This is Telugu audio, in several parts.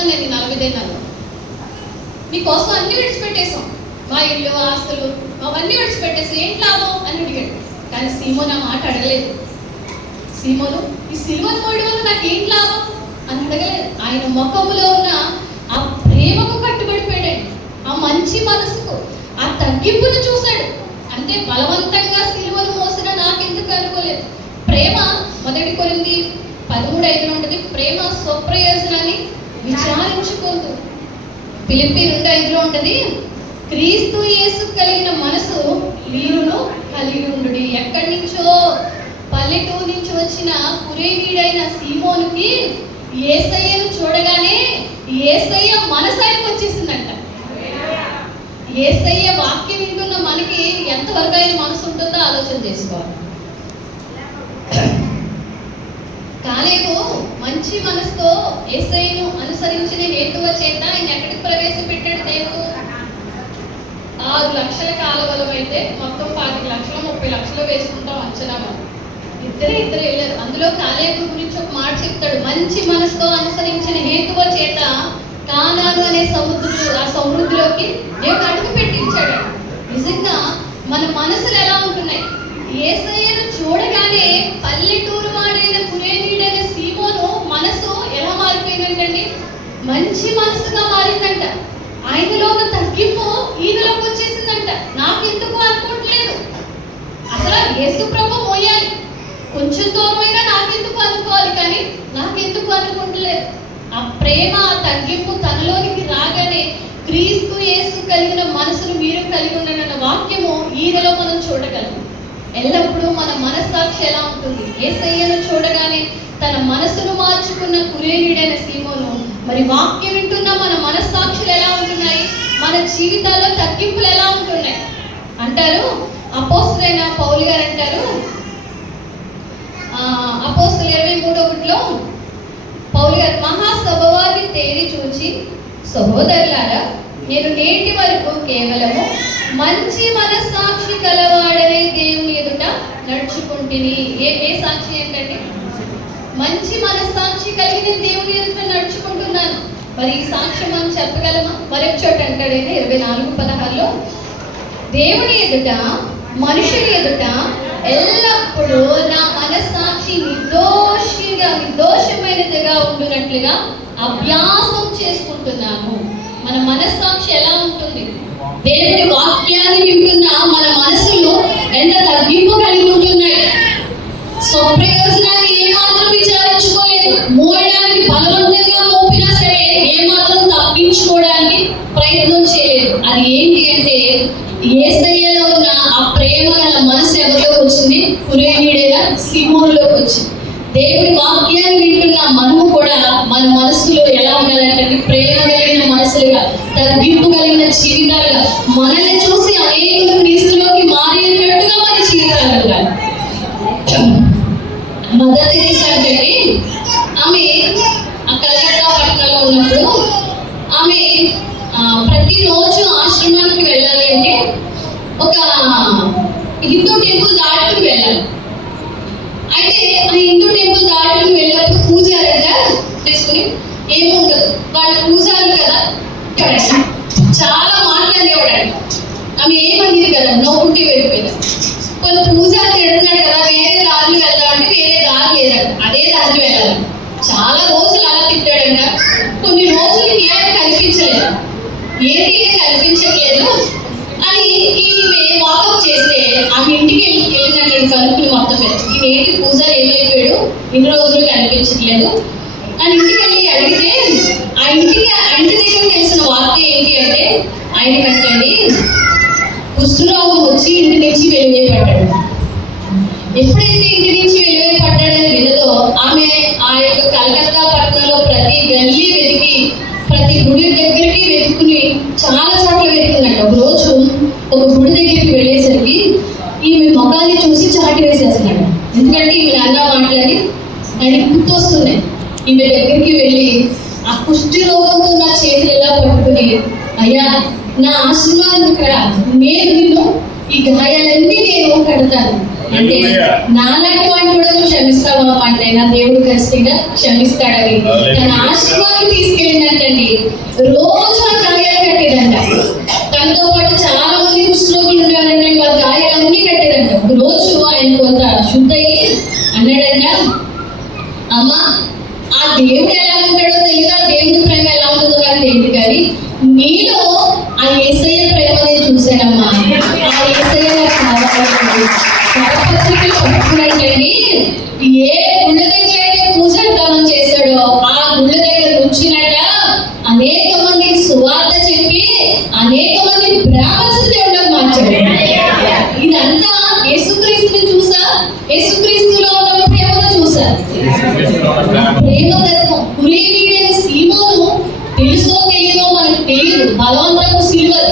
అనుకుంటున్నాను నేను నలభై దినాలు మీకోసం అన్ని విడిచిపెట్టేశాం. మా ఇల్లు ఆస్తులు అవన్నీ విడిచిపెట్టేసి ఏం లాభం అని అడిగాడు. కానీ సీమో నా మాట అడగలేదు. సీమోను ఈ సిల్వను మోయడం వల్ల నాకు ఏం లాభం అని అడగలేదు. ఆయన ముఖములో ఉన్న ఆ ప్రేమకు కట్టుబడిపోయాడు ఆ మంచి మనసుకు ఆ తగ్గింపును చూశాడు. అంటే బలవంతంగా సిలువను మోసిన నాకెందుకు అనుకోలేదు. ప్రేమ మొదటి కొరింది పదమూడు ఐదులో ఉంటుంది. ప్రేమ స్వప్రయోజనాన్ని విచారించుకోదు పిలిపి రెండు ఐదులో ఉంటుంది క్రీస్తు యేసు కలిగిన మనసు వీరును కలిగి ఉండు ఎక్కడి నుంచో? పల్లెటూరు నుంచి వచ్చిన కురేనీడైన సీమోనుకి ఏసయ్యను చూడగానే ఏసయ్య మనసు ఆయనకు వచ్చేసిందంట. ఏసయ్య వాక్యం వింటున్న మనకి ఎంతవరకు ఆయన మనసు ఉంటుందో ఆలోచన చేసుకోవాలి. కాలేదు మంచి మనసుతో ఎస్ఐను అనుసరించిన హేతువ చేత ఆయన ఎక్కడికి ప్రవేశపెట్టాడు దేవుడు? ఆరు లక్షల కాలబలం అయితే మొత్తం పాతిక లక్షలు ముప్పై లక్షలు వేసుకుంటాం అంచనా మనం ఇద్దరే ఇద్దరు వెళ్ళారు. అందులో కాలేబు గురించి ఒక మాట చెప్తాడు. మంచి మనసుతో అనుసరించిన హేతువ చేత కానాలు అనే సముద్రుడు ఆ సమృద్ధిలోకి దేవుడు అడుగు పెట్టించాడు. నిజంగా మన మనసులు ఎలా ఉంటున్నాయి? ఏసయ్యను చూడగానే పల్లెటూరు వాడైన కురేనీడైన మారిపోయిందంటండి మంచి మనసుగా మారిందంట. ఆయనలో ఒక తగ్గింపు ఈయనలోకి వచ్చేసిందంట. నాకు ఎందుకు అనుకోవట్లేదు? అసలు యేసు ప్రభు మోయాలి. కొంచెం దూరమైనా నాకెందుకు అనుకోవాలి కానీ నాకెందుకు అనుకుంటలేదు ఆ ప్రేమ ఆ తగ్గింపు తనలోనికి రాగానే క్రీస్తు యేసు కలిగిన మనసును మీరు కలిగి ఉండనన్న వాక్యము ఈయనలో మనం చూడగలం. ఎల్లప్పుడూ మన మనస్సాక్షి ఎలా ఉంటుంది? ఏసయ్యను చూడగానే తన మనసును మార్చుకున్న కురేనీడైన సీమోను మరి వాక్యం వింటున్న మన మనస్సాక్షులు ఎలా ఉంటున్నాయి? మన జీవితాల్లో తగ్గింపులు ఎలా ఉంటున్నాయి? అంటారు అపోస్తులైన పౌలు గారు అంటారు. అపోస్తులు ఇరవై మూడో ఒకటిలో పౌలు గారు మహాసభ వారిని తేరి చూచి సహోదరులారా నేను నేటి వరకు కేవలము మంచి మనస్సాక్షి కలవాడనే దేవుని ఎదుట నడుచుకుంటుని. ఏ ఏ సాక్షి ఏంటంటే మంచి మనస్సాక్షి కలిగిన దేవుని ఎదుట నడుచుకుంటున్నాను. మరి ఈ సాక్ష్యం మనం చెప్పగలమా? మరొక చోట అంటాడైతే ఇరవై నాలుగు పదహారులో దేవుని ఎదుట మనుషుల ఎదుట ఎల్లప్పుడూ నా మనస్సాక్షి నిర్దోషిగా నిర్దోషమైనదిగా ఉండునట్లుగా అభ్యాసం చేసుకుంటున్నాను మన మనస్సాక్షి ఎలా ఉంటుంది? దేవుడి వాక్యాన్ని వింటున్న మన మనసులు ఎంత తగ్గింపుగా మోయడానికి బలవంతంగా మోపినా సరే ఏమాత్రం తప్పించుకోవడానికి ప్రయత్నం చేయలేదు. అది ఏంటి అంటే ఏసయ్యలో ఉన్న ఆ ప్రేమ గల మనసు ఎవరిలోకి వచ్చింది? కురేనీడైన సింహంలోకి వచ్చింది. దేవుడి వాక్యాన్ని వింటున్న మనము కూడా మన మనసులో ఎలా ఉండాలంటే ప్రేమ కలిగిన మనసులుగా తగ్గింపు కలిగిన జీవితాలుగా మనల్ని చూసి అనేకులు క్రీస్తులోకి మారేటట్టుగా మన జీవితాలు ఉండాలి. మదర్ తెరీసా అంటే ఆమె ఆ కలకత్తా పట్టణంలో ఉన్నప్పుడు ఆమె ప్రతిరోజు ఆశ్రమానికి వెళ్ళాలి అంటే ఒక హిందూ టెంపుల్ దాటుకుని వెళ్ళాలి. అయితే ఆ హిందూ టెంపుల్ దాటుకుని వెళ్ళినప్పుడు పూజారంట చేసుకుని ఏముండదు. వాళ్ళు పూజారు కదా చాలా మాట్లాడేవాడంట ఆమె ఏమనేది కదా నవ్వుకుంటే వెళ్ళిపోయింది. కొన్ని పూజారులు తిడుతున్నాడు కదా వేరే దారులు వెళ్దామంటే వేరే దారి లేదంట అదే దారిలో వెళ్ళాలి. చాలా రోజులు అలా తిట్టాడు కొన్ని రోజులు న్యాయం కనిపించలేదు ఏంటి ఇది కనిపించట్లేదు అని ఈమె వాకప్ చేస్తే ఆమె ఇంటికి వెళ్ళి వెళ్ళినట్టు కలుపులు మొత్తం మీద ఈ నేటి పూజారి ఏమైపోయాడు? ఇన్ని రోజులు కనిపించట్లేదు. అని ఇంటికి వెళ్ళి అడిగితే ఆ ఇంటికి ఆ ఇంటి దగ్గర తెలిసిన వార్త ఏంటి అంటే ఆయన కట్టండి కుష్ఠరోగం వచ్చి ఇంటి నుంచి వెలువేయబడ్డాడు ఎప్పుడైతే ఇంటి నుంచి వెలువేయబడ్డాడని వినదో ఆమె ఆ యొక్క కలకత్తా పట్టణంలో ప్రతి గల్లీ వెతికి ప్రతి గుడి దగ్గరికి వెతుకుని చాలా చోట్ల వెతుకున్నట్టు ఒక రోజు ఒక గుడి దగ్గరికి వెళ్ళేసరికి ఈమె ముఖాన్ని చూసి చాటి వేసేస్తున్నాడు ఎందుకంటే ఈమె అన్నా మాటలని ఆయనకి గుర్తొస్తున్నాయి. ఈమె దగ్గరికి వెళ్ళి ఆ కుష్టి రోగంతో నా చేతులు ఎలా పట్టుకుని అయ్యా నా ఆశీర్వాదం రా నేను నిన్ను ఈ గాయాలన్నీ నేను కడతాను. అంటే నాలాంటి వాడిని కూడా నువ్వు క్షమిస్తావా అంటే నా దేవుడు ఖచ్చితంగా క్షమిస్తాడని. తన ఆశీర్వాదం తీసుకెళ్ళిందంటే తీసుకెళ్ళిందంటండి. రోజు ఆ గాయాలు కట్టేదంట. తనతో పాటు చాలా మంది కుష్ఠరోగులు ఉండేవారంటే వారి గాయాలన్నీ కట్టేదంట. రోజు ఆయన కొంత శుద్ధయ్యి అన్నాడంట అమ్మా ఆ దేవుడు ఎలా ఉంటాడో తెలియదు ఆ దేవుడి ప్రేమ ఎలా ఉంటుందో నాకు తెలియదు కానీ నేను ఆ ఏసయ్య ప్రేమ నేను చూశానమ్మా. ఆ ఏసయ్య నాకు కావాలి కరపత్రికలో ఏ గుళ్ళ యేసుక్రీస్తులో ఉన్న ప్రేమను చూసా ప్రేమ తత్వం కురేనీడైన సీమోను తెలుసో తెలియదో మనకు తెలియదు బలవంతపు సిల్వర్.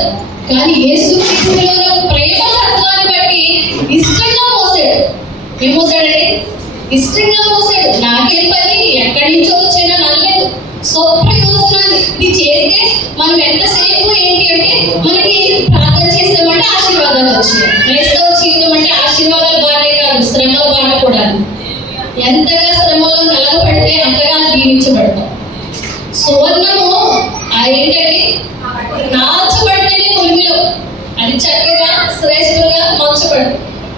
కానీ యేసు ఉన్న ప్రేమ తత్వాన్ని బట్టి ఇష్టంగా మోసాడు. ఏం మోసాడండి? ఇష్టంగా మోసాడు. నాకేం పని? ఎక్కడి నుంచో వచ్చినా నల్లలేదు స్వప్రయోజనాన్ని ఇది చేస్తే మనం ఎంతసేపు ఏంటి అంటే మనకి ప్రార్థన చేస్తామంటే ఆశీర్వాదాలు వచ్చినాయి క్రైస్తవ జీవితం అంటే ఆశీర్వాదాలు బాటే కాదు శ్రమల బాట కూడా ఎంతగా శ్రమలో నలగబడితే అంతగా దీవించబడతాం. సువర్ణము ఏంటండి? నాచబడితేనే కొలిమిలో. అది చక్కగా శ్రేష్ఠంగా మార్చబడుతుంది